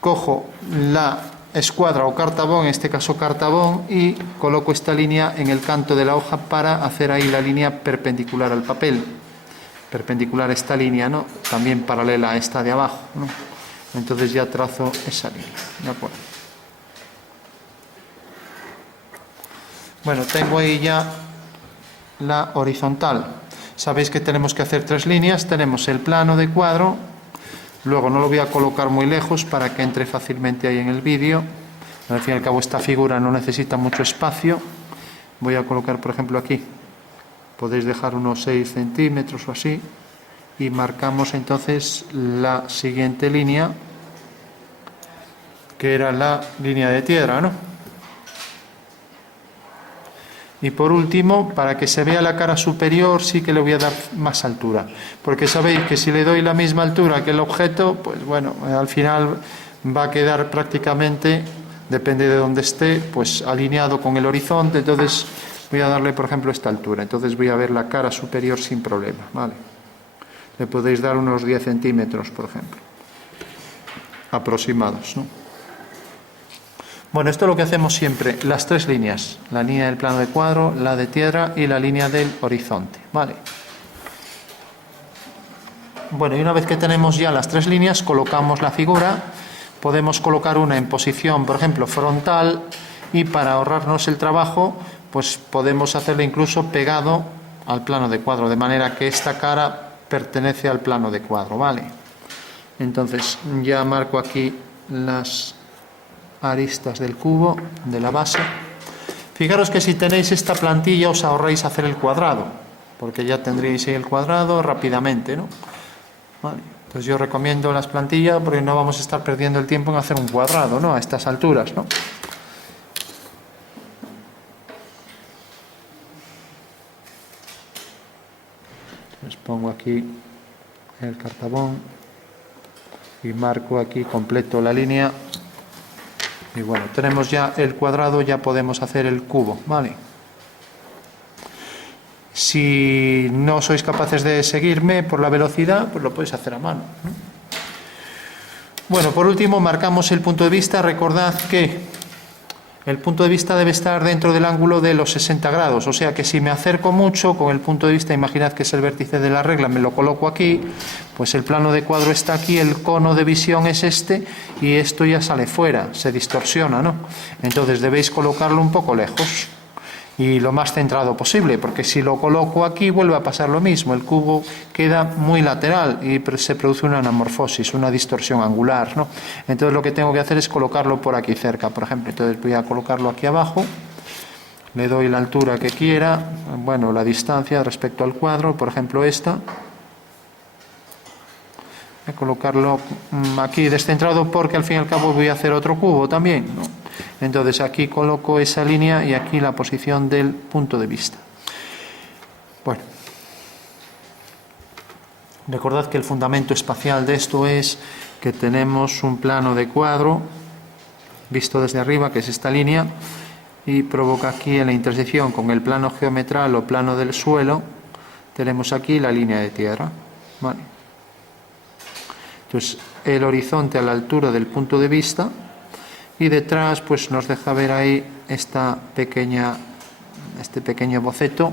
cojo la escuadra o cartabón, en este caso cartabón, y coloco esta línea en el canto de la hoja para hacer ahí la línea perpendicular al papel, perpendicular a esta línea, ¿no? También paralela a esta de abajo, ¿no? Entonces ya trazo esa línea, ¿de acuerdo? Bueno, tengo ahí ya la horizontal. Sabéis que tenemos que hacer 3 líneas. Tenemos el plano de cuadro, luego no lo voy a colocar muy lejos para que entre fácilmente ahí en el vídeo. Al fin y al cabo esta figura no necesita mucho espacio. Voy a colocar, por ejemplo, aquí. Podéis dejar unos 6 centímetros o así. Y marcamos entonces la siguiente línea, que era la línea de tierra, ¿no? Y por último, para que se vea la cara superior, sí que le voy a dar más altura. Porque sabéis que si le doy la misma altura que el objeto, pues bueno, al final va a quedar prácticamente, depende de dónde esté, pues alineado con el horizonte. Entonces voy a darle, por ejemplo, esta altura. Entonces voy a ver la cara superior sin problema, ¿vale? Le podéis dar unos 10 centímetros, por ejemplo, aproximados, ¿no? Bueno, esto es lo que hacemos siempre, las 3 líneas, la línea del plano de cuadro, la de tierra y la línea del horizonte, ¿vale? Bueno, y una vez que tenemos ya las 3 líneas, colocamos la figura, podemos colocar una en posición, por ejemplo, frontal, y para ahorrarnos el trabajo, pues podemos hacerlo incluso pegado al plano de cuadro, de manera que esta cara pertenece al plano de cuadro, ¿vale? Entonces, ya marco aquí las aristas del cubo, de la base. Fijaros que si tenéis esta plantilla os ahorráis hacer el cuadrado, porque ya tendréis ahí el cuadrado rápidamente, ¿no? Vale. Pues yo recomiendo las plantillas porque no vamos a estar perdiendo el tiempo en hacer un cuadrado, ¿no? A estas alturas, ¿no? Les pongo aquí el cartabón y marco aquí completo la línea. Y bueno, tenemos ya el cuadrado, ya podemos hacer el cubo, ¿vale? Si no sois capaces de seguirme por la velocidad, pues lo podéis hacer a mano, ¿no? Bueno, por último, marcamos el punto de vista. Recordad que el punto de vista debe estar dentro del ángulo de los 60 grados, o sea que si me acerco mucho con el punto de vista, imaginad que es el vértice de la regla, me lo coloco aquí, pues el plano de cuadro está aquí, el cono de visión es este y esto ya sale fuera, se distorsiona, ¿no? Entonces debéis colocarlo un poco lejos y lo más centrado posible, porque si lo coloco aquí vuelve a pasar lo mismo, el cubo queda muy lateral y se produce una anamorfosis, una distorsión angular, ¿no? Entonces lo que tengo que hacer es colocarlo por aquí cerca, por ejemplo. Entonces voy a colocarlo aquí abajo, le doy la altura que quiera, bueno, la distancia respecto al cuadro, por ejemplo esta. Voy a colocarlo aquí descentrado porque al fin y al cabo voy a hacer otro cubo también, ¿no? Entonces aquí coloco esa línea y aquí la posición del punto de vista. Bueno, recordad que el fundamento espacial de esto es que tenemos un plano de cuadro visto desde arriba, que es esta línea, y provoca aquí en la intersección con el plano geometral o plano del suelo, tenemos aquí la línea de tierra, ¿vale? Entonces el horizonte a la altura del punto de vista. Y detrás pues nos deja ver ahí este pequeño boceto.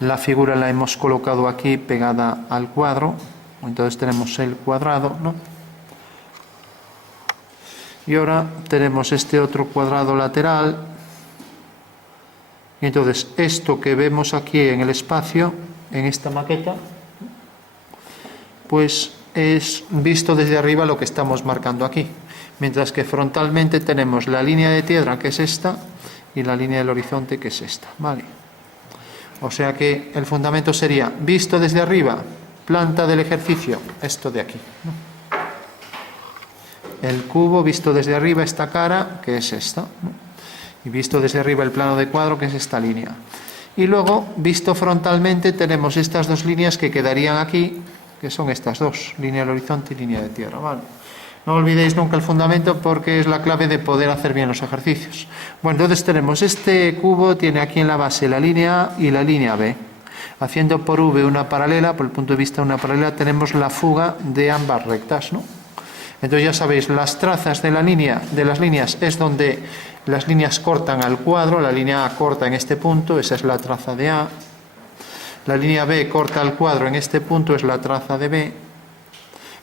La figura la hemos colocado aquí pegada al cuadro. Entonces tenemos el cuadrado, ¿no? Y ahora tenemos este otro cuadrado lateral. Y entonces esto que vemos aquí en el espacio, en esta maqueta, pues es visto desde arriba lo que estamos marcando aquí. Mientras que frontalmente tenemos la línea de tierra, que es esta, y la línea del horizonte, que es esta, ¿vale? O sea que el fundamento sería, visto desde arriba, planta del ejercicio, esto de aquí, ¿no? El cubo visto desde arriba, esta cara, que es esta, ¿no? Y visto desde arriba el plano de cuadro, que es esta línea. Y luego, visto frontalmente, tenemos estas 2 líneas que quedarían aquí, que son estas 2, línea del horizonte y línea de tierra, ¿vale? No olvidéis nunca el fundamento porque es la clave de poder hacer bien los ejercicios. Bueno, entonces tenemos este cubo, tiene aquí en la base la línea A y la línea B. Haciendo por V una paralela, por el punto de vista de una paralela, tenemos la fuga de ambas rectas, ¿no? Entonces ya sabéis, las trazas de las líneas es donde las líneas cortan al cuadro. La línea A corta en este punto, esa es la traza de A. La línea B corta al cuadro en este punto, es la traza de B.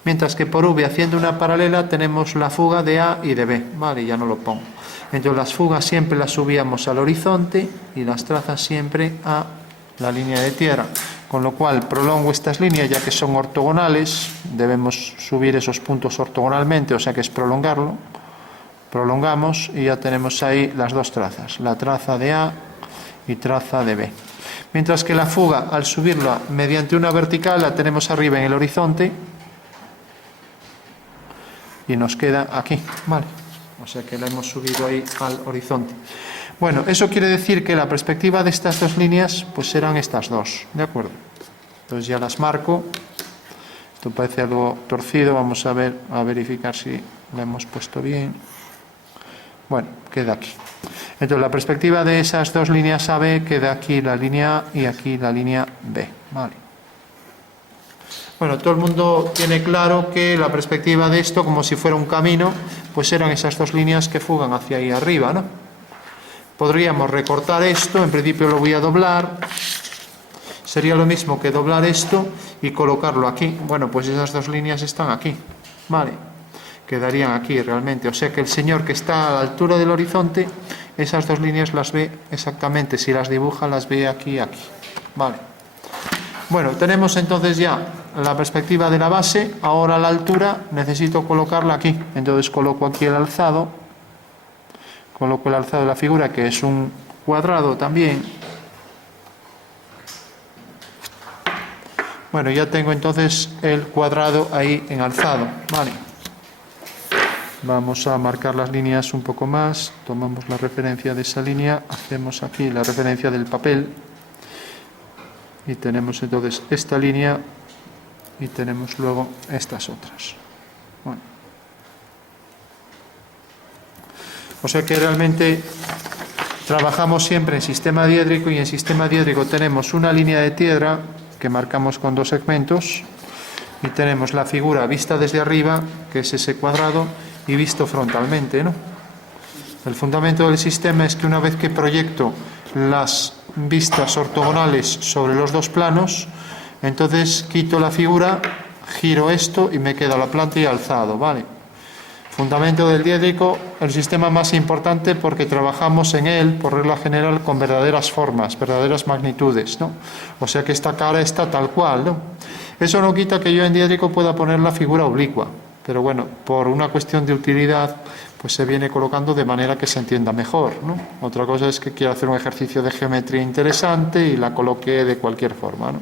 Mientras que por V, haciendo una paralela, tenemos la fuga de A y de B. Vale, ya no lo pongo. Entonces las fugas siempre las subíamos al horizonte y las trazas siempre a la línea de tierra. Con lo cual prolongo estas líneas, ya que son ortogonales, debemos subir esos puntos ortogonalmente, o sea que es prolongarlo. Prolongamos y ya tenemos ahí las dos trazas, la traza de A y traza de B. Mientras que la fuga, al subirla mediante una vertical, la tenemos arriba en el horizonte y nos queda aquí, ¿vale? O sea que la hemos subido ahí al horizonte. Bueno, eso quiere decir que la perspectiva de estas dos líneas pues serán estas dos, ¿de acuerdo? Entonces ya las marco. Esto parece algo torcido, vamos a ver, a verificar si lo hemos puesto bien. Bueno, queda aquí. Entonces la perspectiva de esas dos líneas AB queda aquí la línea A y aquí la línea B, ¿vale? Bueno, todo el mundo tiene claro que la perspectiva de esto, como si fuera un camino, pues eran esas dos líneas que fugan hacia ahí arriba, ¿no? Podríamos recortar esto, en principio lo voy a doblar, sería lo mismo que doblar esto y colocarlo aquí. Bueno, pues esas dos líneas están aquí, ¿vale? Quedarían aquí realmente, o sea que el señor que está a la altura del horizonte, esas dos líneas las ve exactamente, si las dibuja las ve aquí y aquí, ¿vale? Bueno, tenemos entonces ya la perspectiva de la base. Ahora la altura necesito colocarla aquí, entonces coloco aquí el alzado, coloco el alzado de la figura, que es un cuadrado también. Bueno, ya tengo entonces el cuadrado ahí en alzado, ¿vale? Vamos a marcar las líneas un poco más, tomamos la referencia de esa línea, hacemos aquí la referencia del papel y tenemos entonces esta línea y tenemos luego estas otras. Bueno. O sea que realmente trabajamos siempre en sistema diédrico, y en sistema diédrico tenemos una línea de tierra que marcamos con dos segmentos y tenemos la figura vista desde arriba, que es ese cuadrado, y visto frontalmente, ¿no? El fundamento del sistema es que una vez que proyecto las vistas ortogonales sobre los dos planos, entonces quito la figura, giro esto y me queda la planta y alzado, ¿vale? Fundamento del diédrico, el sistema más importante porque trabajamos en él, por regla general, con verdaderas formas, verdaderas magnitudes, ¿no? O sea que esta cara está tal cual, ¿no? Eso no quita que yo en diédrico pueda poner la figura oblicua, pero bueno, por una cuestión de utilidad, pues se viene colocando de manera que se entienda mejor, ¿no? Otra cosa es que quiero hacer un ejercicio de geometría interesante y la coloque de cualquier forma, ¿no?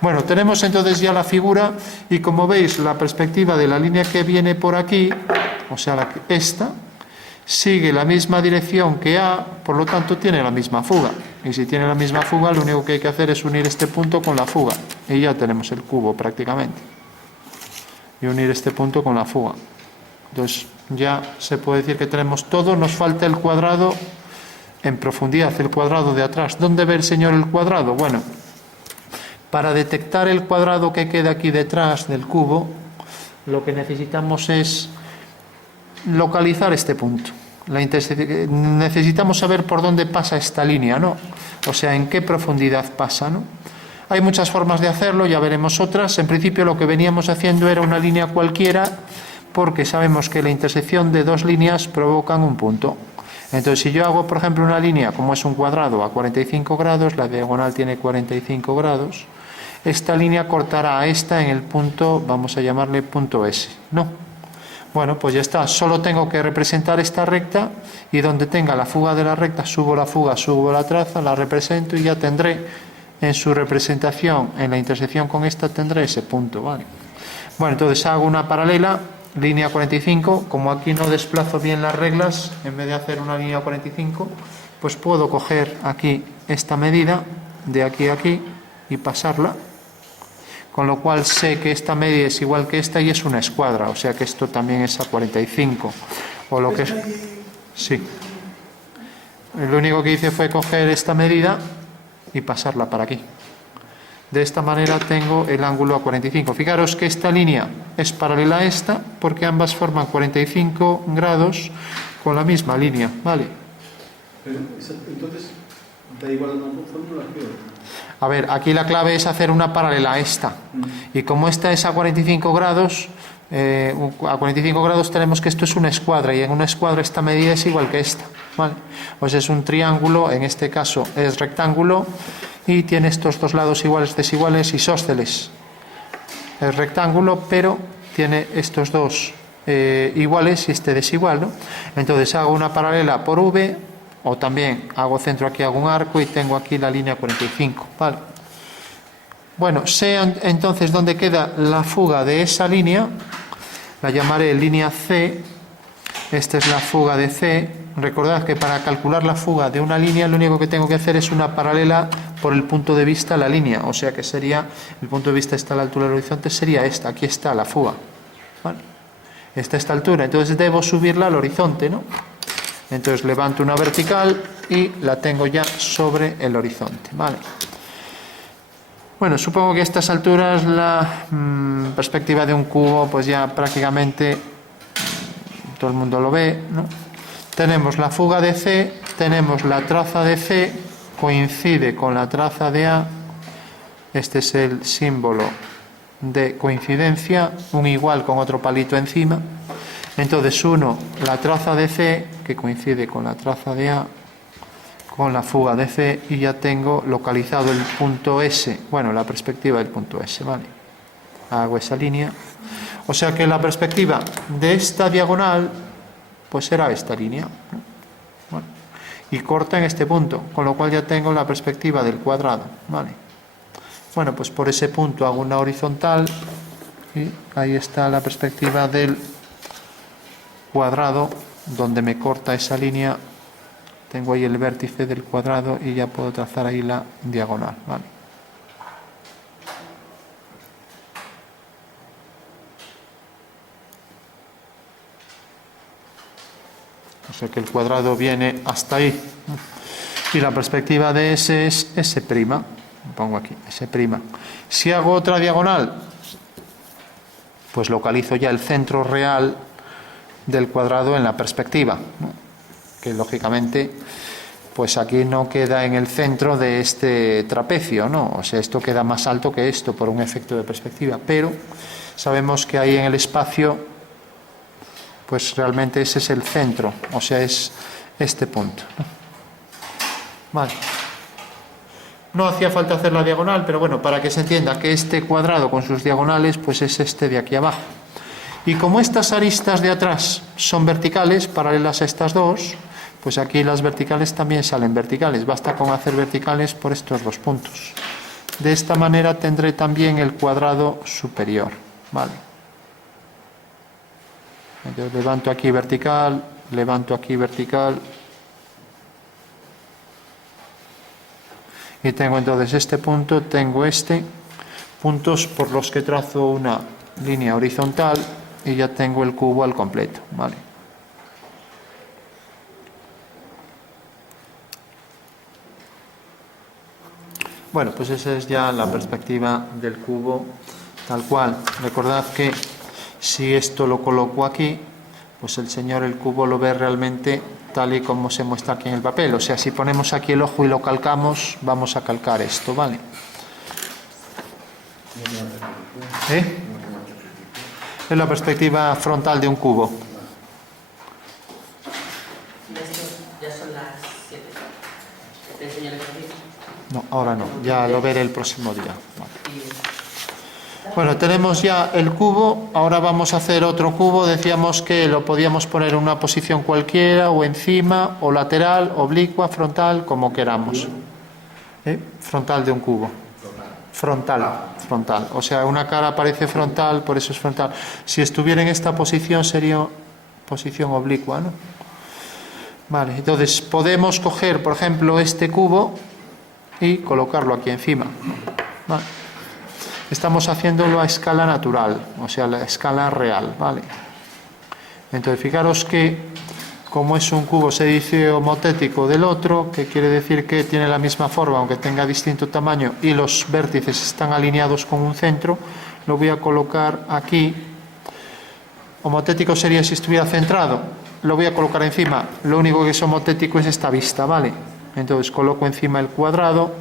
Bueno, tenemos entonces ya la figura y como veis la perspectiva de la línea que viene por aquí, o sea, esta, sigue la misma dirección que A, por lo tanto tiene la misma fuga. Y si tiene la misma fuga, lo único que hay que hacer es unir este punto con la fuga. Y ya tenemos el cubo prácticamente. Y unir este punto con la fuga. Entonces ya se puede decir que tenemos todo, nos falta el cuadrado en profundidad, el cuadrado de atrás. ¿Dónde ve el señor el cuadrado? Bueno, para detectar el cuadrado que queda aquí detrás del cubo, lo que necesitamos es localizar este punto. Necesitamos saber por dónde pasa esta línea, ¿no? O sea, en qué profundidad pasa, ¿no? Hay muchas formas de hacerlo, ya veremos otras. En principio lo que veníamos haciendo era una línea cualquiera, porque sabemos que la intersección de dos líneas provocan un punto. Entonces, si yo hago, por ejemplo, una línea, como es un cuadrado, a 45 grados, la diagonal tiene 45 grados, esta línea cortará a esta en el punto, vamos a llamarle punto S, ¿no? Bueno, pues ya está, solo tengo que representar esta recta y donde tenga la fuga de la recta, subo la fuga, subo la traza, la represento y ya tendré en su representación, en la intersección con esta, tendré ese punto, ¿vale? Bueno, entonces hago una paralela, línea 45, como aquí no desplazo bien las reglas, en vez de hacer una línea 45, pues puedo coger aquí esta medida, de aquí a aquí, y pasarla. Con lo cual sé que esta media es igual que esta y es una escuadra, o sea que esto también es a 45. O lo que es. Sí. Lo único que hice fue coger esta medida y pasarla para aquí. De esta manera tengo el ángulo a 45. Fijaros que esta línea es paralela a esta porque ambas forman 45 grados con la misma línea, ¿vale? Pero, entonces, da igual una fórmula que otra. A ver, aquí la clave es hacer una paralela a esta. Y como esta es a 45 grados, a 45 grados tenemos que esto es una escuadra, y en una escuadra esta medida es igual que esta, ¿vale? Pues es un triángulo, en este caso es rectángulo, y tiene estos dos lados iguales, desiguales, isósceles. Es rectángulo, pero tiene estos dos iguales y este desigual, ¿no? Entonces hago una paralela por V, o también hago centro aquí, hago un arco y tengo aquí la línea 45, ¿vale? Bueno, sé entonces dónde queda la fuga de esa línea, la llamaré línea C. Esta es la fuga de C. Recordad que para calcular la fuga de una línea lo único que tengo que hacer es una paralela por el punto de vista a la línea, o sea que sería, el punto de vista está a la altura del horizonte, sería esta, aquí está la fuga, ¿vale? Esta altura, entonces debo subirla al horizonte, ¿no? Entonces levanto una vertical y la tengo ya sobre el horizonte, ¿vale? Bueno, supongo que a estas alturas la perspectiva de un cubo pues ya prácticamente todo el mundo lo ve, ¿no? Tenemos la fuga de C, tenemos la traza de C, coincide con la traza de A, este es el símbolo de coincidencia, un igual con otro palito encima. Entonces uno la traza de C, que coincide con la traza de A, con la fuga de C, y ya tengo localizado el punto S, bueno, la perspectiva del punto S, ¿vale? Hago esa línea. O sea que la perspectiva de esta diagonal, pues será esta línea, ¿no? Bueno, y corta en este punto, con lo cual ya tengo la perspectiva del cuadrado, ¿vale? Bueno, pues por ese punto hago una horizontal, y ahí está la perspectiva del cuadrado, donde me corta esa línea. Tengo ahí el vértice del cuadrado y ya puedo trazar ahí la diagonal, ¿vale? O sea que el cuadrado viene hasta ahí. Y la perspectiva de S es S'. Pongo aquí, S'. Si hago otra diagonal, pues localizo ya el centro real del cuadrado en la perspectiva, ¿no? Que lógicamente pues aquí no queda en el centro de este trapecio, ¿no? O sea, esto queda más alto que esto por un efecto de perspectiva, pero sabemos que ahí en el espacio pues realmente ese es el centro, o sea, es este punto, ¿no? Vale. No hacía falta hacer la diagonal, pero bueno, para que se entienda que este cuadrado con sus diagonales pues es este de aquí abajo. Y como estas aristas de atrás son verticales, paralelas a estas dos, pues aquí las verticales también salen verticales. Basta con hacer verticales por estos dos puntos. De esta manera tendré también el cuadrado superior, ¿vale? Entonces levanto aquí vertical, levanto aquí vertical. Y tengo entonces este punto, tengo este, puntos por los que trazo una línea horizontal y ya tengo el cubo al completo, ¿vale? Bueno, pues esa es ya la perspectiva del cubo tal cual. Recordad que si esto lo coloco aquí, pues el señor el cubo lo ve realmente tal y como se muestra aquí en el papel. O sea, si ponemos aquí el ojo y lo calcamos, vamos a calcar esto, ¿vale? Es la perspectiva frontal de un cubo. Ya son las 7. ¿Te enseño el ejercicio? No, ahora no, ya lo veré el próximo día. Vale. Bueno, tenemos ya el cubo, ahora vamos a hacer otro cubo. Decíamos que lo podíamos poner en una posición cualquiera, o encima, o lateral, oblicua, frontal, como queramos. Frontal de un cubo. Frontal. O sea, una cara parece frontal, por eso es frontal. Si estuviera en esta posición sería posición oblicua, ¿no? Vale, entonces podemos coger, por ejemplo, este cubo y colocarlo aquí encima. Vale. Estamos haciéndolo a escala natural, o sea, la escala real, ¿vale? Entonces, fijaros que como es un cubo, se dice homotético del otro, que quiere decir que tiene la misma forma, aunque tenga distinto tamaño, y los vértices están alineados con un centro, lo voy a colocar aquí. Homotético sería si estuviera centrado, lo voy a colocar encima. Lo único que es homotético es esta vista, ¿vale? Entonces coloco encima el cuadrado.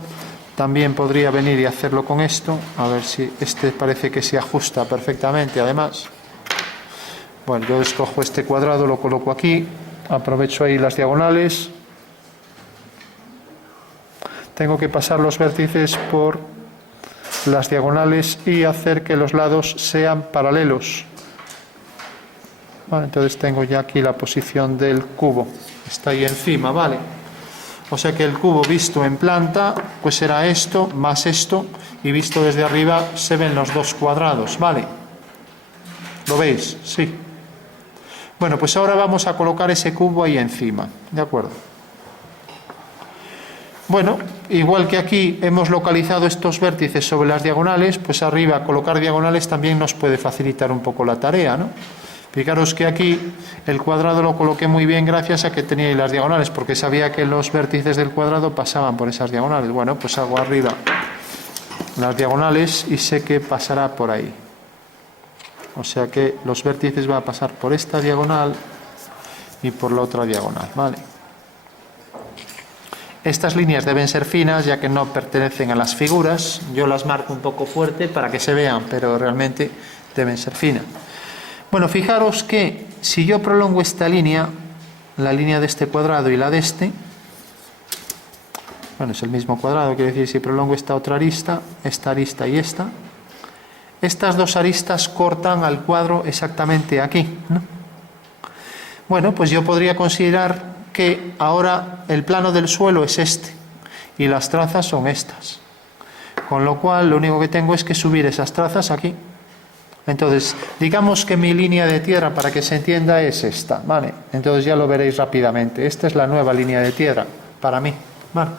También podría venir y hacerlo con esto, a ver si este parece que se ajusta perfectamente, además. Bueno, yo escojo este cuadrado, lo coloco aquí, aprovecho ahí las diagonales. Tengo que pasar los vértices por las diagonales y hacer que los lados sean paralelos. Vale, entonces tengo ya aquí la posición del cubo, está ahí encima, ¿vale? O sea que el cubo visto en planta, pues será esto, más esto, y visto desde arriba se ven los dos cuadrados, ¿vale? ¿Lo veis? Sí. Bueno, pues ahora vamos a colocar ese cubo ahí encima, ¿de acuerdo? Bueno, igual que aquí hemos localizado estos vértices sobre las diagonales, pues arriba colocar diagonales también nos puede facilitar un poco la tarea, ¿no? Fijaros que aquí el cuadrado lo coloqué muy bien gracias a que tenía ahí las diagonales, porque sabía que los vértices del cuadrado pasaban por esas diagonales. Bueno, pues hago arriba las diagonales y sé que pasará por ahí. O sea que los vértices van a pasar por esta diagonal y por la otra diagonal, ¿vale? Estas líneas deben ser finas ya que no pertenecen a las figuras. Yo las marco un poco fuerte para que se vean, pero realmente deben ser finas. Bueno, fijaros que si yo prolongo esta línea, la línea de este cuadrado y la de este, bueno, es el mismo cuadrado, quiere decir, si prolongo esta otra arista y esta, estas dos aristas cortan al cuadro exactamente aquí, ¿no? Bueno, pues yo podría considerar que ahora el plano del suelo es este y las trazas son estas, con lo cual lo único que tengo es que subir esas trazas aquí. Entonces, digamos que mi línea de tierra, para que se entienda, es esta, ¿vale? Entonces ya lo veréis rápidamente. Esta es la nueva línea de tierra, para mí, ¿vale?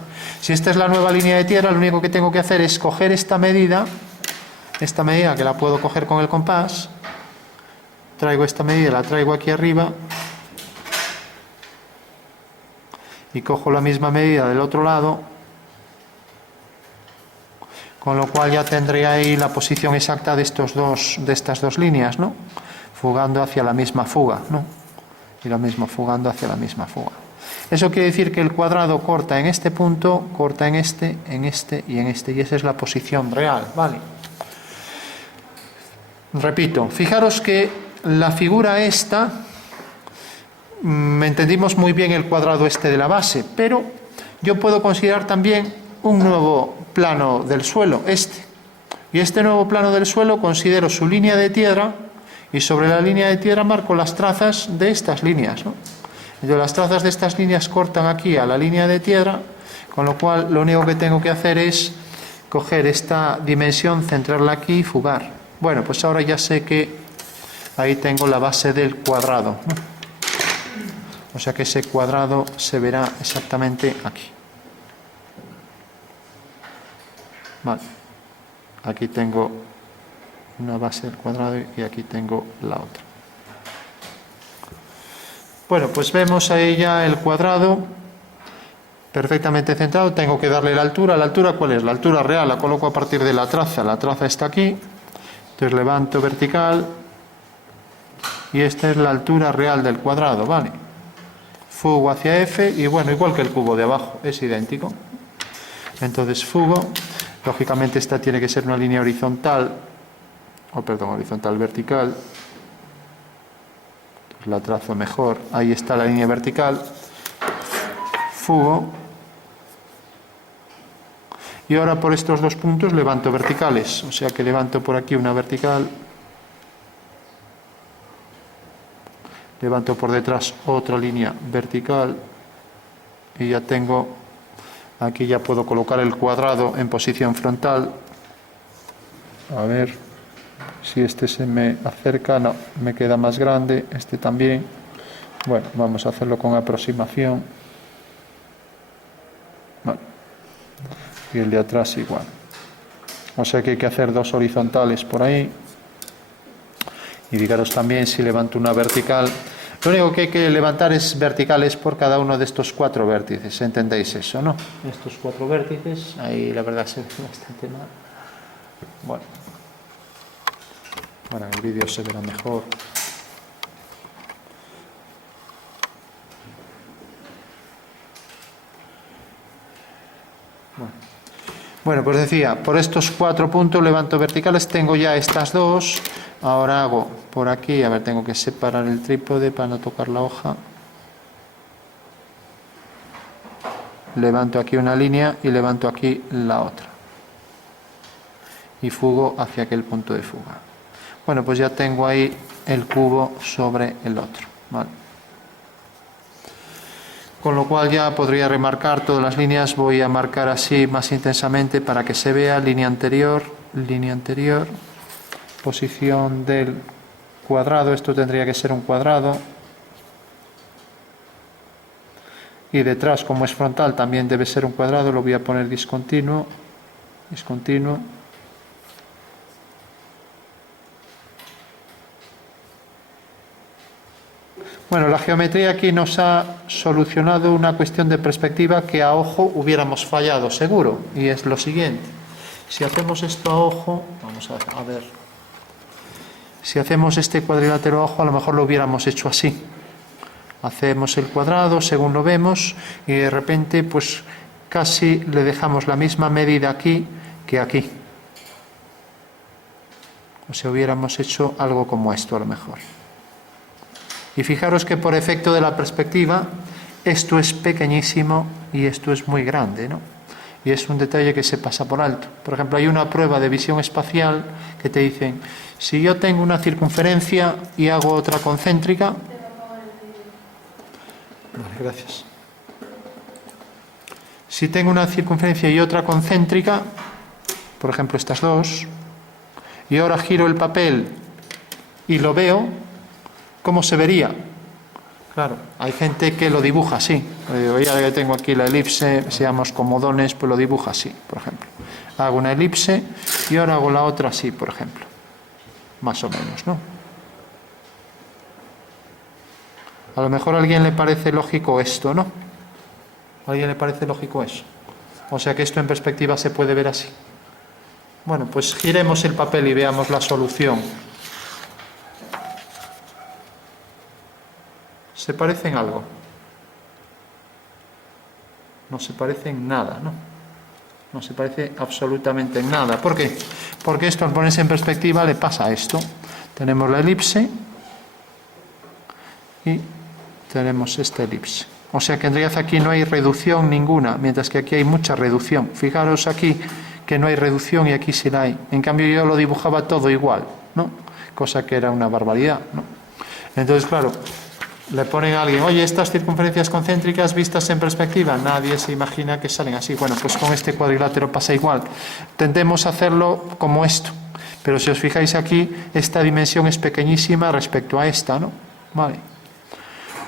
Si esta es la nueva línea de tierra, lo único que tengo que hacer es coger esta medida que la puedo coger con el compás, traigo esta medida, la traigo aquí arriba, y cojo la misma medida del otro lado, con lo cual ya tendré ahí la posición exacta de estas dos líneas, ¿no? Fugando hacia la misma fuga, ¿no? Y lo mismo fugando hacia la misma fuga. Eso quiere decir que el cuadrado corta en este punto, corta en este y en este, y esa es la posición real, ¿vale? Repito, fijaros que la figura esta, entendimos muy bien el cuadrado este de la base, pero yo puedo considerar también un nuevo plano del suelo, este. Y este nuevo plano del suelo considero su línea de tierra y sobre la línea de tierra marco las trazas de estas líneas, ¿no? Entonces, las trazas de estas líneas cortan aquí a la línea de tierra, con lo cual lo único que tengo que hacer es coger esta dimensión, centrarla aquí y fugar. Bueno, pues ahora ya sé que ahí tengo la base del cuadrado, ¿no? O sea que ese cuadrado se verá exactamente aquí. Vale, aquí tengo una base del cuadrado y aquí tengo la otra. Bueno, pues vemos ahí ya el cuadrado perfectamente centrado. Tengo que darle la altura. ¿La altura cuál es? La altura real la coloco a partir de la traza. La traza está aquí. Entonces levanto vertical y esta es la altura real del cuadrado, ¿vale? Fugo hacia F y bueno, igual que el cubo de abajo, es idéntico. Entonces fugo. Lógicamente esta tiene que ser una línea horizontal, vertical. La trazo mejor. Ahí está la línea vertical. Fugo. Y ahora por estos dos puntos levanto verticales. O sea que levanto por aquí una vertical. Levanto por detrás otra línea vertical. Y ya tengo... Aquí ya puedo colocar el cuadrado en posición frontal. A ver si este se me acerca. No, me queda más grande. Este también. Bueno, vamos a hacerlo con aproximación. Vale. Y el de atrás igual. O sea que hay que hacer dos horizontales por ahí. Y fijaros también si levanto una vertical. Lo único que hay que levantar es verticales por cada uno de estos 4 vértices, ¿entendéis eso, no? Estos 4 vértices, ahí la verdad se ve bastante mal. Bueno, en el vídeo se verá mejor. Bueno, pues decía, por estos 4 puntos levanto verticales, tengo ya estas 2, ahora hago por aquí, a ver, tengo que separar el trípode para no tocar la hoja. Levanto aquí una línea y levanto aquí la otra. Y fugo hacia aquel punto de fuga. Bueno, pues ya tengo ahí el cubo sobre el otro, ¿vale? Con lo cual ya podría remarcar todas las líneas, voy a marcar así más intensamente para que se vea línea anterior, posición del cuadrado, esto tendría que ser un cuadrado, y detrás, como es frontal, también debe ser un cuadrado, lo voy a poner discontinuo. Bueno, la geometría aquí nos ha solucionado una cuestión de perspectiva que a ojo hubiéramos fallado, seguro, y es lo siguiente. Si hacemos esto a ojo, vamos a ver, si hacemos este cuadrilátero a ojo, a lo mejor lo hubiéramos hecho así. Hacemos el cuadrado según lo vemos y de repente pues casi le dejamos la misma medida aquí que aquí. O sea, hubiéramos hecho algo como esto a lo mejor. Y fijaros que por efecto de la perspectiva, esto es pequeñísimo y esto es muy grande, ¿no? Y es un detalle que se pasa por alto. Por ejemplo, hay una prueba de visión espacial que te dicen, si yo tengo una circunferencia y hago otra concéntrica... Vale, gracias. Si tengo una circunferencia y otra concéntrica, por ejemplo estas dos, y ahora giro el papel y lo veo, ¿cómo se vería? Claro, hay gente que lo dibuja así. Ya que tengo aquí la elipse, seamos comodones, pues lo dibuja así, por ejemplo. Hago una elipse y ahora hago la otra así, por ejemplo. Más o menos, ¿no? A lo mejor a alguien le parece lógico esto, ¿no? ¿A alguien le parece lógico eso? O sea que esto en perspectiva se puede ver así. Bueno, pues giremos el papel y veamos la solución. ¿Se parece en algo? No se parece en nada, ¿no? No se parece absolutamente en nada. ¿Por qué? Porque esto al ponerse en perspectiva le pasa esto. Tenemos la elipse y tenemos esta elipse. O sea que en realidad aquí no hay reducción ninguna, mientras que aquí hay mucha reducción. Fijaros aquí que no hay reducción y aquí sí la hay. En cambio yo lo dibujaba todo igual, ¿no? Cosa que era una barbaridad, ¿no? Entonces, claro, le ponen a alguien, oye, estas circunferencias concéntricas vistas en perspectiva, nadie se imagina que salen así. Bueno, pues con este cuadrilátero pasa igual. Tendemos a hacerlo como esto, pero si os fijáis aquí, esta dimensión es pequeñísima respecto a esta, ¿no? Vale.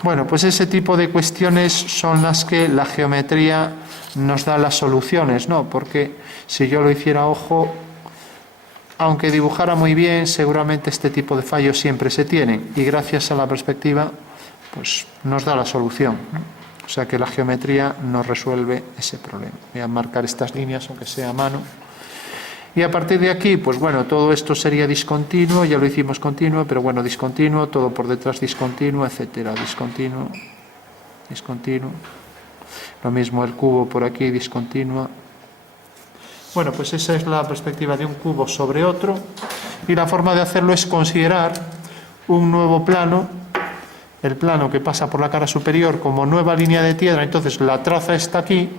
Bueno, pues ese tipo de cuestiones son las que la geometría nos da las soluciones, ¿no? Porque si yo lo hiciera a ojo, aunque dibujara muy bien, seguramente este tipo de fallos siempre se tienen, y gracias a la perspectiva pues nos da la solución, ¿no? O sea que la geometría nos resuelve ese problema. Voy a marcar estas líneas aunque sea a mano, y a partir de aquí pues bueno, todo esto sería discontinuo, ya lo hicimos continuo, pero bueno, discontinuo, todo por detrás discontinuo, etcétera, discontinuo, lo mismo el cubo por aquí, discontinuo. Bueno, pues esa es la perspectiva de un cubo sobre otro, y la forma de hacerlo es considerar un nuevo plano, el plano que pasa por la cara superior como nueva línea de tierra, entonces la traza está aquí,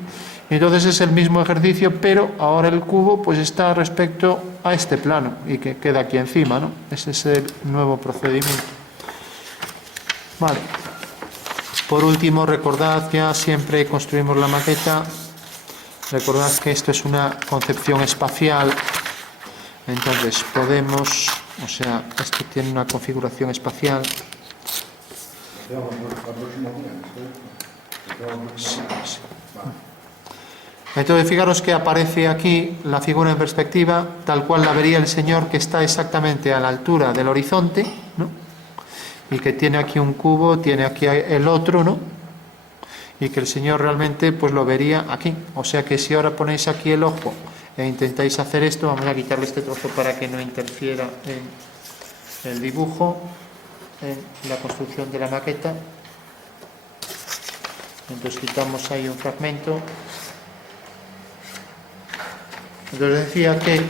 entonces es el mismo ejercicio, pero ahora el cubo pues está respecto a este plano y que queda aquí encima, ¿no? Ese es el nuevo procedimiento. Vale. Por último, recordad que siempre construimos la maqueta. Recordad que esto es una concepción espacial, entonces podemos, o sea, esto tiene una configuración espacial. Sí, sí. Entonces fijaros que aparece aquí la figura en perspectiva, tal cual la vería el señor que está exactamente a la altura del horizonte, ¿no? y que tiene aquí un cubo, tiene aquí el otro, ¿no? Y que el Señor realmente pues lo vería aquí. O sea que si ahora ponéis aquí el ojo e intentáis hacer esto, vamos a quitarle este trozo para que no interfiera en el dibujo, en la construcción de la maqueta. Entonces quitamos ahí un fragmento. Entonces decía que,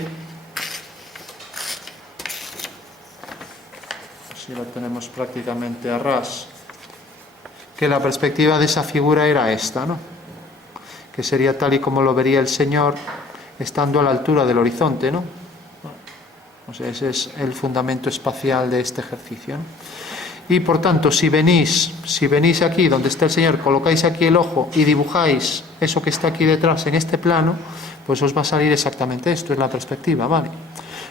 si lo tenemos prácticamente a ras, que la perspectiva de esa figura era esta, ¿no? Que sería tal y como lo vería el Señor estando a la altura del horizonte, ¿no? O sea, ese es el fundamento espacial de este ejercicio, ¿no? Y por tanto, si venís aquí donde está el Señor, colocáis aquí el ojo y dibujáis eso que está aquí detrás en este plano, pues os va a salir exactamente esto, es la perspectiva, ¿vale?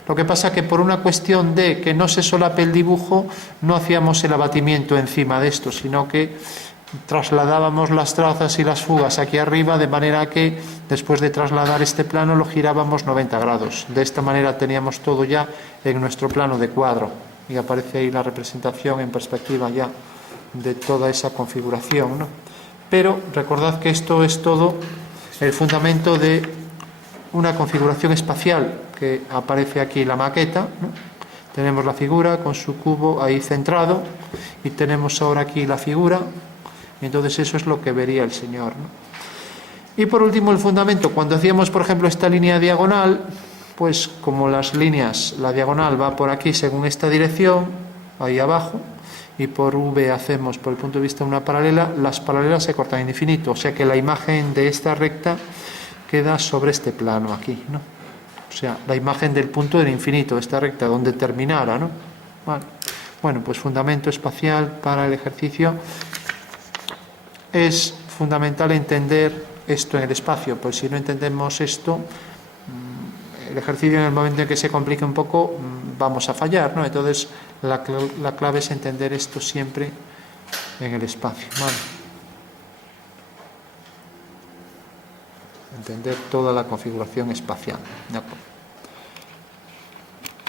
Lo que pasa que por una cuestión de que no se solape el dibujo, no hacíamos el abatimiento encima de esto, sino que trasladábamos las trazas y las fugas aquí arriba, de manera que después de trasladar este plano lo girábamos 90 grados. De esta manera teníamos todo ya en nuestro plano de cuadro. Y aparece ahí la representación en perspectiva ya de toda esa configuración, ¿no? Pero recordad que esto es todo el fundamento de una configuración espacial que aparece aquí la maqueta, ¿no? Tenemos la figura con su cubo ahí centrado y tenemos ahora aquí la figura, y entonces eso es lo que vería el Señor, ¿no? Y por último el fundamento, cuando hacíamos por ejemplo esta línea diagonal, pues como las líneas, la diagonal va por aquí según esta dirección, ahí abajo, y por V hacemos por el punto de vista una paralela, las paralelas se cortan en infinito, o sea que la imagen de esta recta queda sobre este plano aquí, ¿no? O sea, la imagen del punto del infinito, de esta recta, donde terminara, ¿no? Vale. Bueno, pues fundamento espacial para el ejercicio. Es fundamental entender esto en el espacio, pues si no entendemos esto, el ejercicio en el momento en que se complique un poco vamos a fallar, ¿no? Entonces la clave es entender esto siempre en el espacio, ¿vale? Entender toda la configuración espacial, ¿de acuerdo?